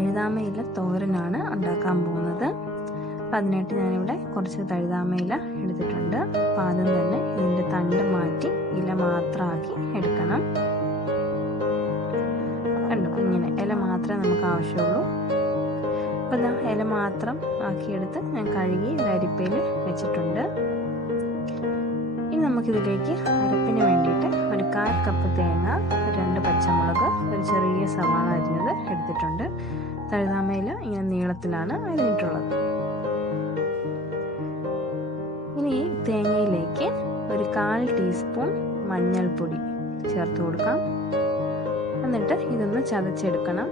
തഴുതാമയില തോരനാണ് ഉണ്ടാക്കാൻ പോകുന്നത്. അപ്പം അതിനായിട്ട് ഞാനിവിടെ കുറച്ച് തഴുതാമയില എടുത്തിട്ടുണ്ട്. അപ്പോൾ ആദ്യം തന്നെ ഇതിൻ്റെ തണ്ട് മാറ്റി ഇല മാത്രമാക്കി എടുക്കണം. കണ്ടു, ഇങ്ങനെ ഇല മാത്രമേ നമുക്ക് ആവശ്യമുള്ളൂ. അപ്പോൾ ഇല മാത്രം ആക്കിയെടുത്ത് ഞാൻ കഴുകി അരിപ്പയിൽ വെച്ചിട്ടുണ്ട്. ഇനി നമുക്കിതിലേക്ക് അരപ്പിന് വേണ്ടിയിട്ട് ഒരു 1/4 കപ്പ് തേങ്ങ, 2 പച്ചമുളക്, ഒരു ചെറിയ സവാള അരിഞ്ഞത് എടുത്തിട്ടുണ്ട്. തഴുതാമയില ഇങ്ങനെ നീളത്തിലാണ് അരിഞ്ഞിട്ടുള്ളത്. ഇനി ഈ തേങ്ങയിലേക്ക് ഒരു 1/4 ടീസ്പൂൺ മഞ്ഞൾപ്പൊടി ചേർത്ത് കൊടുക്കാം. എന്നിട്ട് ഇതൊന്ന് ചതച്ചെടുക്കണം.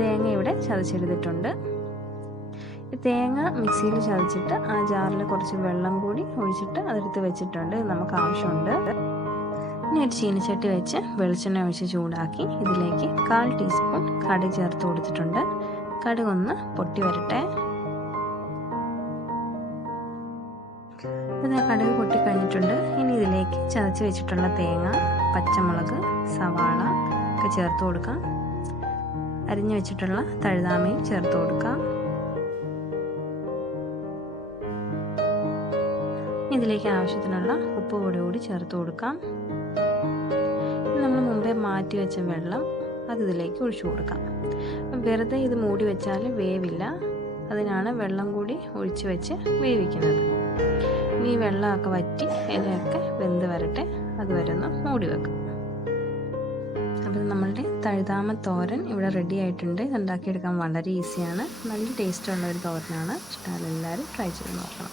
തേങ്ങ ഇവിടെ ചതച്ചെടുത്തിട്ടുണ്ട്. ഈ തേങ്ങ മിക്സിയിൽ ചതച്ചിട്ട് ആ ജാറിൽ കുറച്ച് വെള്ളം കൂടി ഒഴിച്ചിട്ട് അതെടുത്ത് വെച്ചിട്ടുണ്ട്. നമുക്ക് ആവശ്യമുണ്ട്. ഇനി ഒരു ചീനച്ചട്ടി വെച്ച് വെളിച്ചെണ്ണ ഒഴിച്ച് ചൂടാക്കി ഇതിലേക്ക് 1/4 ടീസ്പൂൺ കടുക് ചേർത്ത് കൊടുത്തിട്ടുണ്ട്. കടുക് ഒന്ന് പൊട്ടി വരട്ടെ. കടുക് പൊട്ടിക്കഴിഞ്ഞിട്ടുണ്ട്. ഇനി ഇതിലേക്ക് ചതച്ച് വെച്ചിട്ടുള്ള തേങ്ങ, പച്ചമുളക്, സവാള ഒക്കെ ചേർത്ത് കൊടുക്കാം. അരിഞ്ഞു വെച്ചിട്ടുള്ള തഴുതാമയും ചേർത്ത് കൊടുക്കാം. ഇതിലേക്ക് ആവശ്യത്തിനുള്ള ഉപ്പ് കൂടി ചേർത്ത് കൊടുക്കാം. നമ്മൾ മുമ്പേ മാറ്റി വെച്ച വെള്ളം അത് ഇതിലേക്ക് ഒഴിച്ചു കൊടുക്കാം. വെറുതെ ഇത് മൂടി വെച്ചാൽ വേവില്ല, അതിനാണ് വെള്ളം കൂടി ഒഴിച്ച് വെച്ച് വേവിക്കുന്നത്. ഇനി വെള്ളമൊക്കെ വറ്റി ഇലയൊക്കെ വെന്ത് വരട്ടെ, അതുവരെ ഒന്ന് മൂടി വെക്കാം. അപ്പോൾ നമ്മളുടെ തഴുതാമ തോരൻ ഇവിടെ റെഡി ആയിട്ടുണ്ട്. ഇത് ഉണ്ടാക്കിയെടുക്കാൻ വളരെ ഈസിയാണ്. നല്ല ടേസ്റ്റുള്ള ഒരു തോരനാണ്. ഇഷ്ടമുള്ള എല്ലാവരും ട്രൈ ചെയ്ത് നോക്കണം.